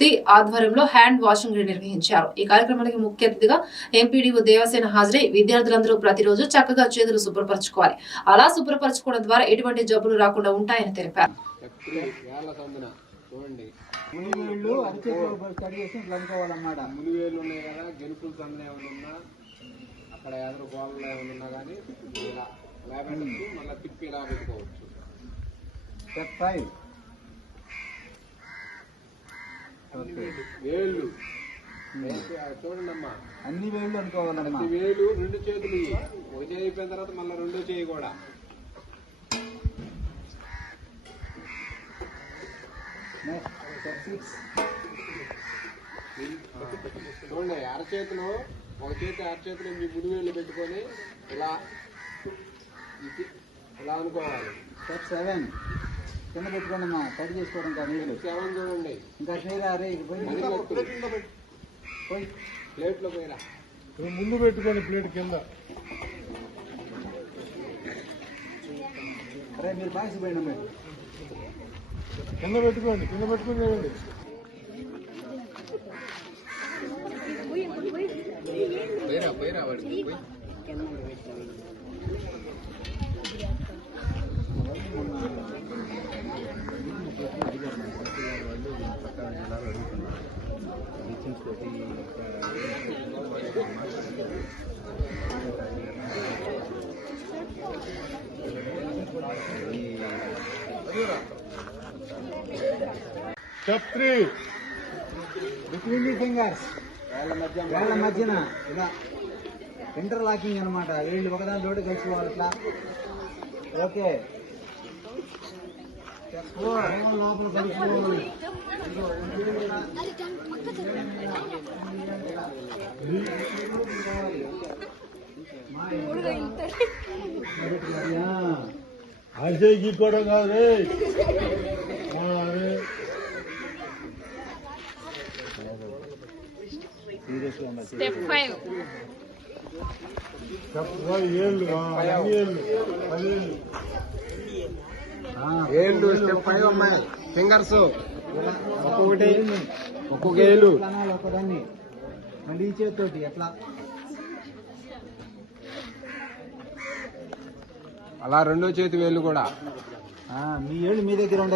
తి ఆధ్వర్యంలో hand washing day నిర్వహించారు. ఈ కార్యక్రమానికి ముఖ్య అతిథిగా ఎంపీడీఓ దేవసేన హాజరై విద్యార్థులందరూ ప్రతిరోజు చక్కగా చేతులు శుభ్రపరచుకోవాలి. అలా శుభ్రపరచుకోవడం ద్వారా ఎటువంటి జబ్బులు రాకుండా ఉంటాయని తెలిపారు. అక్కడ ఎదురు గోడలు ఏమైనా ఉన్నా కానీ ఇలా మళ్ళీ తిప్పి ఇలా పెట్టుకోవచ్చు. స్టెప్ ఫైవ్ వేళ్ళు చూడండి అమ్మా అన్ని వేళ్ళు అనుకోవాలమ్మా ప్రతి వేలు రెండు చేతులు. ఒక చేయి అయిపోయిన తర్వాత మళ్ళీ రెండో చేయి కూడా. నెక్స్ట్ స్టెప్ సిక్స్ చూడండి అరచేతిలో ఒక చేతి అరచేతిలో మీ ముడి వేళ్ళు పెట్టుకొని ఇలా ఇలా అనుకోవాలి. స్టెప్ సెవెన్ కింద పెట్టుకోండి అమ్మా. స్టడీ చేసుకోవడం ఇంకా నీళ్ళు. సెవెన్ చూడండి? ఇంకా చేయరా అరే పోయి ప్లేట్లో పోయిరా. ముందు పెట్టుకోండి ప్లేట్ కింద. అరే మీరు బాక్స్ పోయినా మీరు కింద పెట్టుకోండి కింద పెట్టుకుని చేయండి. పోయిరా పోయిరా వాడికి పోయి. step three between the fingers వేళ్ళ మధ్య వేళ్ళ మధ్యన ఇలా ఇంటర్ లాకింగ్ అనమాట వీళ్ళు ఒకదాని తోటి కలిసిపోవాలి ఇట్లా ఓకే ಆಸೆ ಇಕ್ಕೊಡಂಗಾದ್ರೆ ಸ್ಟೆಪ್ ಫೈವ್ ಸ್ಟೆಪ್ ಫೈವ್ ಏಳು ಏಳು ಪದೇಳು ఏళ్ళు స్టెప్ ఫైవ్ అమ్మాయి ఫింగర్స్ ఒక్కొక్కటి ఒక్కొక్క ఏళ్ళు. ఒకదాన్ని మళ్ళీ చేతితోటి ఎట్లా? అలా రెండో చేతి వేళ్ళు కూడా. మీ ఏళ్ళు మీ దగ్గర ఉండే